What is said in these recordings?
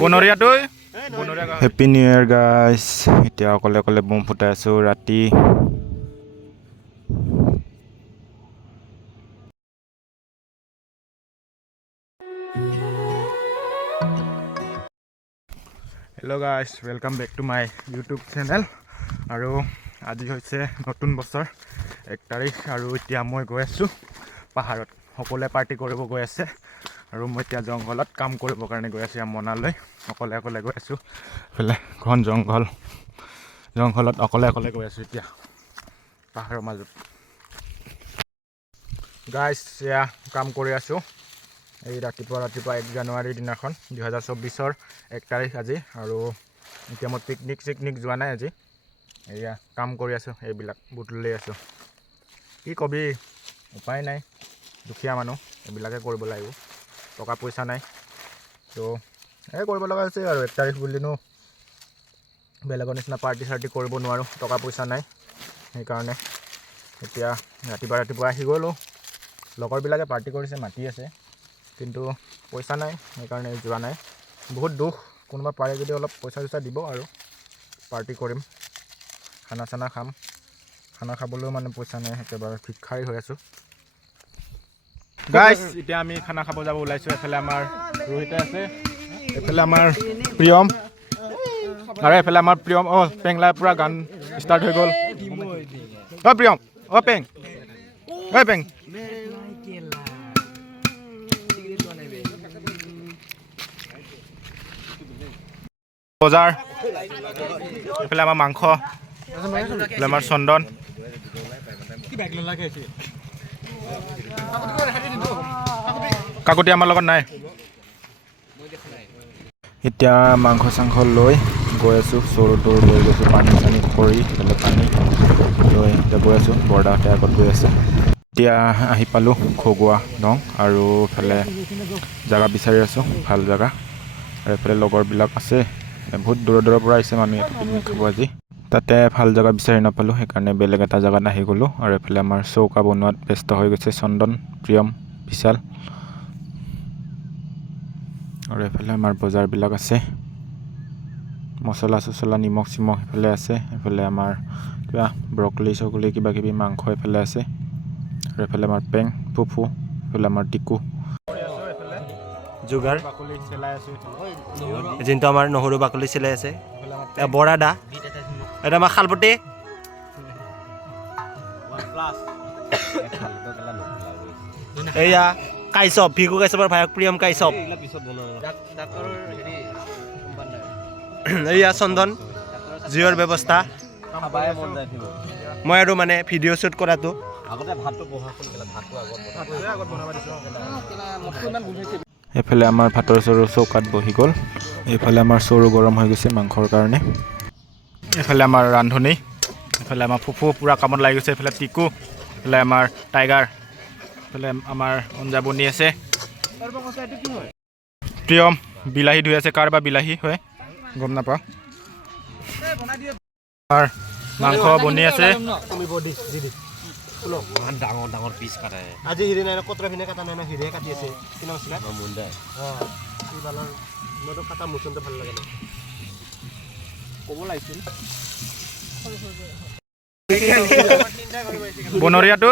বনৰীয়াটো happy new year guys. এতিয়া অকলে অকলে বোম ফুটাই আছোঁ ৰাতি। Hello' guys, welcome back to my YouTube channel. আৰু আজি হৈছে নতুন বছৰ 1 তাৰিখ আৰু এতিয়া মই গৈ আছোঁ পাহাৰত। সকলোৱে পাৰ্টি কৰিব গৈ আছে আৰু মই এতিয়া জংঘলত কাম কৰিবৰ কাৰণে গৈ আছোঁ। মনালৈ অকলে অকলে গৈ আছোঁ। এইফালে ঘন জংঘলত অকলে অকলে গৈ আছোঁ এতিয়া পাহাৰৰ মাজত। গাইজ এয়া কাম কৰি আছোঁ এই ৰাতিপুৱা 1 জানুৱাৰীৰ দিনাখন 2024ৰ 1 তাৰিখ আজি। আৰু এতিয়া মই পিকনিক যোৱা নাই আজি। এয়া কাম কৰি আছোঁ, এইবিলাক বুটলি আছোঁ। কি কবি, উপায় নাই, দুখীয়া মানুহ, এইবিলাকে কৰিব লাগিব। টকা পইচা নাই তো কৰিব লগা হৈছে আৰু। 1 তাৰিখ বুলিনো বেলেগৰ নিচিনা পাৰ্টি চাৰ্টি কৰিব নোৱাৰোঁ, টকা পইচা নাই। সেইকাৰণে এতিয়া ৰাতিপুৱা আহি গ'লোঁ। লগৰবিলাকে পাৰ্টি কৰিছে, মাতি আছে, কিন্তু পইচা নাই, সেইকাৰণে যোৱা নাই। বহুত দুখ। কোনোবা পাৰে যদি অলপ পইচা চইচা দিব আৰু পাৰ্টি কৰিম, খানা চানা খাম। খানা খাবলৈও মানে পইচা নাই, একেবাৰে ভিক্ষাৰী হৈ আছোঁ গাইজ। এতিয়া আমি খানা খাব যাব ওলাইছোঁ। এফালে আমাৰ ৰোহিতে আছে, এইফালে আমাৰ প্ৰিয়ম, আৰু এইফালে আমাৰ প্ৰিয়ম। পেংলাই পূৰা গান ষ্টাৰ্ট হৈ গ'ল। প্ৰিয়ম, পেং, পেং। বজাৰ, এইফালে আমাৰ মাংস, এইফালে আমাৰ চন্দন। কাকতি আমাৰ লগত নাই। এতিয়া মাংস চাংস লৈ গৈ আছোঁ, চৰু তৰু লৈ গৈছোঁ, পানী চানী কৰি এইফালে পানী লৈ এতিয়া গৈ আছোঁ। বৰদাহঁতে আগত গৈ আছে। এতিয়া আহি পালোঁ খগুৱা দং, আৰু এইফালে জেগা বিচাৰি আছোঁ, ভাল জেগা। আৰু এইফালে লগৰবিলাক আছে, বহুত দূৰৰ পৰা আহিছে মানুহ ইয়াত পিকনিক খাব আজি। তাতে ভাল জেগা বিচাৰি নাপালোঁ, সেইকাৰণে বেলেগ এটা জেগাত আহি গ'লোঁ। আৰু এইফালে আমাৰ চৌকা বনোৱাত ব্যস্ত হৈ গৈছে চন্দন, প্ৰিয়ম, বিশাল। আৰু এইফালে আমাৰ বজাৰবিলাক আছে, মছলা চছলা, নিমখ চিমখ এইফালে আছে। এইফালে আমাৰ কিবা ব্ৰকলি চকলি কিবা কিবি মাংস এইফালে আছে। আৰু এইফালে আমাৰ পেং, ফুফু, এইফালে আমাৰ টিকু যোগাৰ যোনটো আমাৰ নহৰু বাকলি চিলাই আছে। বৰা দা, এটা আমাৰ শালপতি, এয়া কাইচপ, ভিগু কাইচপৰ ভায়ক প্ৰিয়ম কাইচপ, এয়া চন্দন, জিঅ'ৰ ব্যৱস্থা। মই আৰু মানে ভিডিঅ' শ্বুট কৰাটো। এইফালে আমাৰ ভাতৰ চৰু চৌকাত বহি গ'ল। এইফালে আমাৰ চৰু গৰম হৈ গৈছে মাংসৰ কাৰণে। এইফালে আমাৰ ৰান্ধনি, এইফালে আমাৰ ফুফু পূৰা কামত লাগি গৈছে। এইফালে টিকু, এইফালে আমাৰ টাইগাৰ, এইফালে আমাৰ অঞ্জা বনি আছে। প্ৰিয়ম বিলাহী ধুই আছে, কাৰ বা বিলাহী হয় গম নাপাওঁ। মাংস বনি আছে। ডাঙৰ ডাঙৰ পিচ কাটে আজি। হিৰে নাই কতৰা ভিনে কাটা নাই, হিৰে কাটি আছে। কি নাম আছিলে? মুণ্ডা। মইতো কাটা মুচনটো ভাল লাগে ন, ক'ব লাগিছিল। বনৰীয়াটো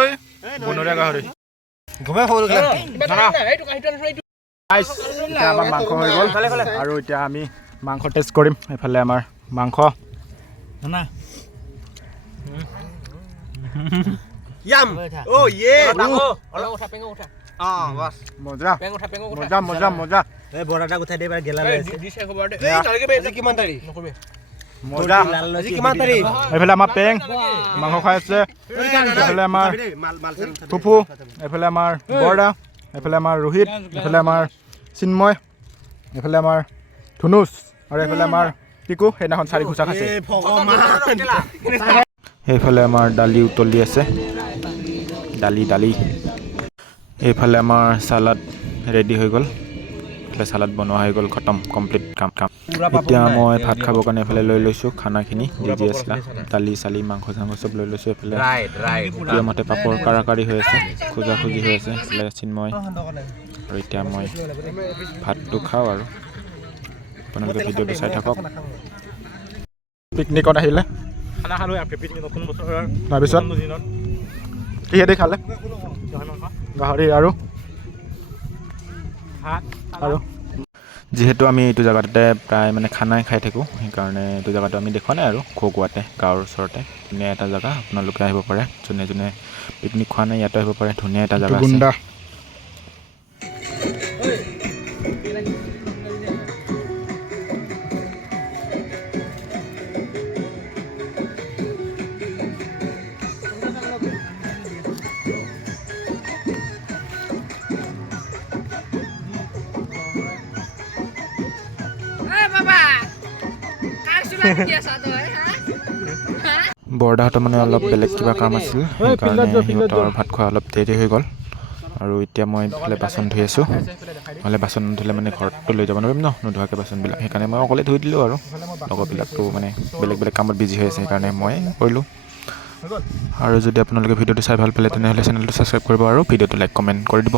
বনৰীয়া গাহৰি আমাৰ মাংস হৈ গ'ল। আৰু এতিয়া আমি মাংস টেষ্ট কৰিম। এইফালে আমাৰ মাংস এইফালে আমাৰ পেং মাংস খাই আছে। এইফালে আমাৰ ফুফু, এইফালে আমাৰ বৰদা, এইফালে আমাৰ ৰোহিত, এইফালে আমাৰ চিন্ময়, এইফালে আমাৰ ধুনুচ, আৰু এইফালে আমাৰ টিকু সেইদিনাখন 4 ঘোচা খাইছে। এইফালে আমাৰ দালি উতলি আছে, দালি। এইফালে আমাৰ চালাড ৰেডি হৈ গ'ল। এইফালে চালাড বনোৱা হৈ গ'ল, খতম, কমপ্লিট কাম। এতিয়া মই ভাত খাবৰ কাৰণে এইফালে লৈ লৈছোঁ খানাখিনি, যি আছিলে দালি চালি মাংস চাংস চব লৈ লৈছোঁ। এইফালে প্ৰিয়মতে পাপৰ কাৰাকাৰি হৈ আছে, খোজাখুজি হৈ আছে। এইফালে চিন্ময়, আৰু এতিয়া মই ভাতটো খাওঁ আৰু আপোনালোকে ভিডিঅ'টো চাই থাকক। পিকনিকত আহিলে খানা খালোঁ নতুন বছৰৰ তাৰপিছত কিহেদি খালে? গাহৰি আৰু আৰু যিহেতু আমি এইটো জেগাতে প্ৰায় মানে খানাই খাই থাকোঁ, সেইকাৰণে এইটো জেগাটো আমি দেখুৱা নাই আৰু খগুৱাতে গাঁৱৰ ওচৰতে ধুনীয়া এটা জেগা। আপোনালোকে আহিব পাৰে, যোনে যোনে পিকনিক খোৱা নাই ইয়াতো আহিব পাৰে, ধুনীয়া এটা জেগা আছে। বৰদাহঁতৰ মানে অলপ বেলেগ কিবা কাম আছিল, সেইকাৰণে সিহঁতৰ ভাত খোৱা অলপ দেৰি হৈ গ'ল। আৰু এতিয়া মই ইফালে বাচন ধুই আছোঁ, নহ'লে বাচন নুধুলে মানে ঘৰতটো লৈ যাব নোৱাৰিম ন নোধোৱাকৈ বাচনবিলাক, সেইকাৰণে মই অকলে ধুই দিলোঁ। আৰু লগৰবিলাকতো মানে বেলেগ বেলেগ কামত বিজি হৈ আছে, সেইকাৰণে মই কৰিলোঁ। আৰু যদি আপোনালোকে ভিডিঅ'টো চাই ভাল পালে তেনেহ'লে চেনেলটো ছাবস্ক্ৰাইব কৰিব আৰু ভিডিঅ'টো লাইক কমেণ্ট কৰি দিব।